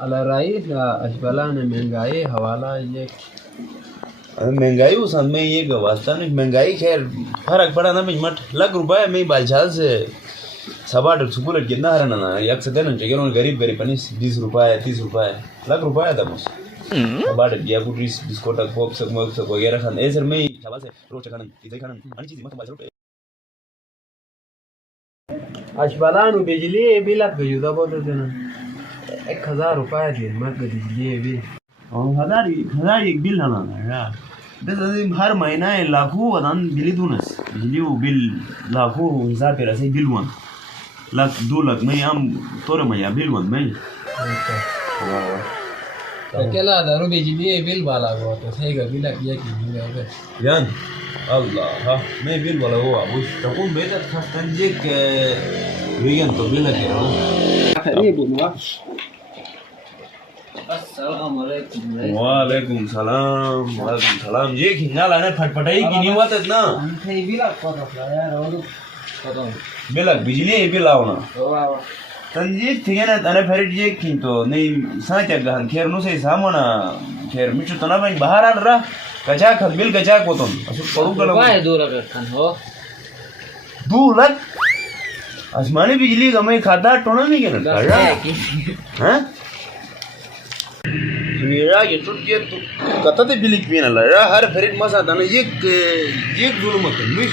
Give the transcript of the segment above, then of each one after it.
अला रईस अशबला ने महंगाई हवाला ये महंगाई उस में ये गवास्ता नहीं महंगाई खैर फर्क पड़ा ना मत लाख रुपए में बालचाल से सवा सुकूल कितना हरना ना एक से देना चाहिए गरीब गरीब पनी 20 रुपए 30 रुपए लाख रुपए था मुझ सवा गया कुछ डिस्कोटा पॉप सब वगैरह खान ऐसे में सवा से रोज खान इधर खान अन्य चीज मत बाजार अशबला नु बिजली बिल गयुदा बोलते देना 1000 रुपए दिन मत बिजली बिल हजार एक बिल है ना जैसे हर महीना लाखों वदान बिली दूनस बिजली वो बिल लाखों हिसाब पे रसे बिल वन लाख 2 लाख में हम तोरे में या बिल वन में तो केला दारू बिजली बिल वाला वो तो सही का बिल किया कि नहीं है यान अल्लाह हाँ मैं बिल वाला हुआ वो तो कौन बेहतर था तंजे के वियन तो बिल के ये बोलवा वालेकुम सलाम ये खिंगाला ने फटफटाई की नहीं हुआ ना अंथे बिल को तो यार और तो बिल बिजली बिल आओ ना तंजे ठीक है ना तने फिर ये खिं तो नहीं सांच गहन खेर नु से सामना खेर मिचु तना भाई बाहर आ रहा कचा खल बिल कचा को तुम असु पड़ू गलो काय 2 लाख खान हो 2 लाख आसमानी बिजली गमे खाता टोना नहीं के ना हैं मेरा ये टूट गया तो कता ते बिलिक पीना ला हर फेरिट मसा दाना ये गुरु मत मिस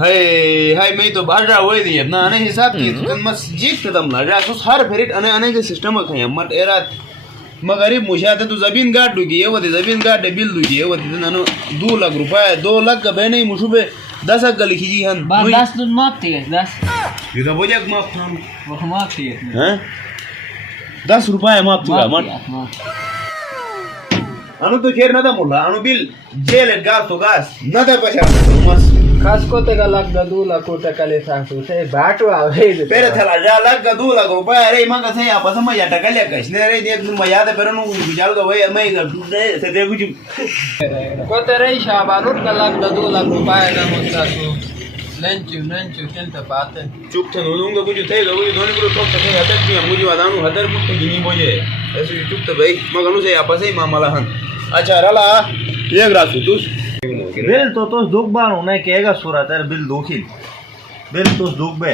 हाय मैं तो बाहर हुए थी ना अने हिसाब की तो मस ये कदम ला तो हर फेरिट अने के सिस्टम का मत एरा मगर मुझे तो जमीन गाड़ दूगी ये वो जमीन गाड़ बिल दूगी ये वो नानो 2 लाख रुपए 2 लाख का बहने मुशुबे 10 लाख लिखी जी हन 10 तो माफ थी 10 ये तो बोझ माफ था वो माफ थी हैं 10 रुपए माफ तुला मत अनु तो खेर ना था मुला अनु बिल जेल गास तो गास ना था पैसा मस खास को ते का लाख 2 लाख टका ले सांगतो से बाटो आवे पेरे थला जा लाख 2 लाख रुपए अरे मग से आपस में या टका ले कसने रे एक दिन मजा दे पेरनु गुजाल का वही मैं से दे कुछ को ते रे शाबानुर का लाख 2 लाख रुपए ना मुस्ता तो लंचू चलता पाते चुप थे नूंगा कुछ थे कुछ दोने को तो थे हतर की मुझे वादानु हतर मुक्त गिनी बोले ऐसे चुप तो भाई मग अनु से आपस ही मामला हन अच्छा रला एक रासु तू बिल तो दुख बान होने कहेगा सूरत है बिल दुखी बिल तो दुख बे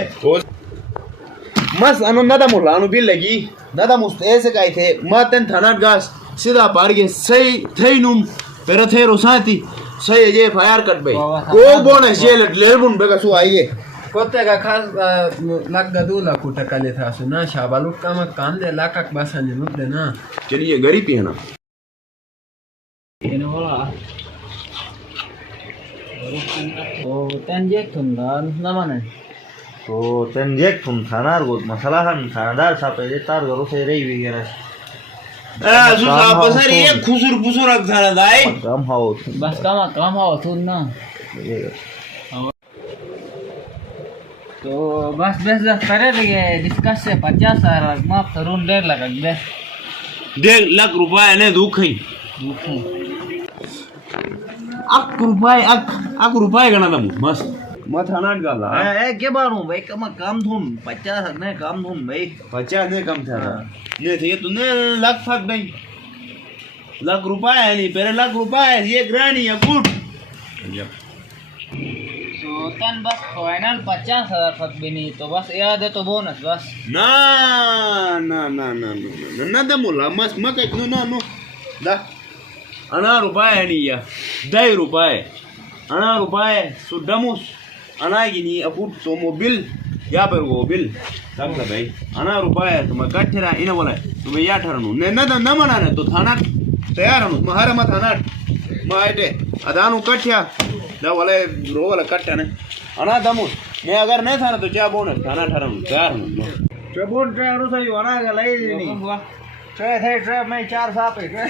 मस अनु नदा मुला अनु बिल लगी नदा मुस्त ऐसे काई थे मातन थानाट गास सीधा पार के सही थे नुम पेरा थे रोसाती सही जे फायर कट भाई को बोनस जेल लेबुन बेगा सु आइए कोते का खास लाख 2 लाख टका ले था सुना शाबालू का म कान दे लाख का बस ने मत देना चलिए गरीब है ना ये होला ओ तंजे तुम ना माने तो तंजेक तुम थानार गोत मसाला हन थानादार सापे जे तार गरो से रही वगैरह सु आपस ये खुसुर फुसुर रख थाना दाई काम हाओ बस काम हो तुम ना तो बस करे रे डिस्कस से 50,000 माफ करून 1.5 लाख दे 1.5 लाख रुपए ने दुख है अक रुपए गना दम मस्त मत हनाट गाला ए के बारू भाई काम धूम 50 ने काम धूम भाई 50 ने कम था ने थे तो ने लाख फक भाई लाख रुपए है नहीं पहले लाख रुपए है ये ग्रानी है गुड तो तन बस फाइनल 50,000 फक भी नहीं तो बस याद है तो बोनस बस ना दमुला मस मक नो दा अना रुपए है नहीं या 10 रुपए अना रुपए सुडमुस अना गिनी अपुट तो मोबिल या पर वो बिल तक भाई अना रुपए तुम कठरा इन बोला तुम या ठरनु ने न मना ने तो थाना तैयार हनु महारा मत थाना माइटे अदानु कठया दा वाले रो वाला कट्टा ने अना दमु ने अगर नहीं था तो क्या बोनस थाना ठरनु तैयार हनु ट्रेबोन ट्रे अनु सही वाना गलाई नहीं ट्रे थे ट्रे में 4 साप है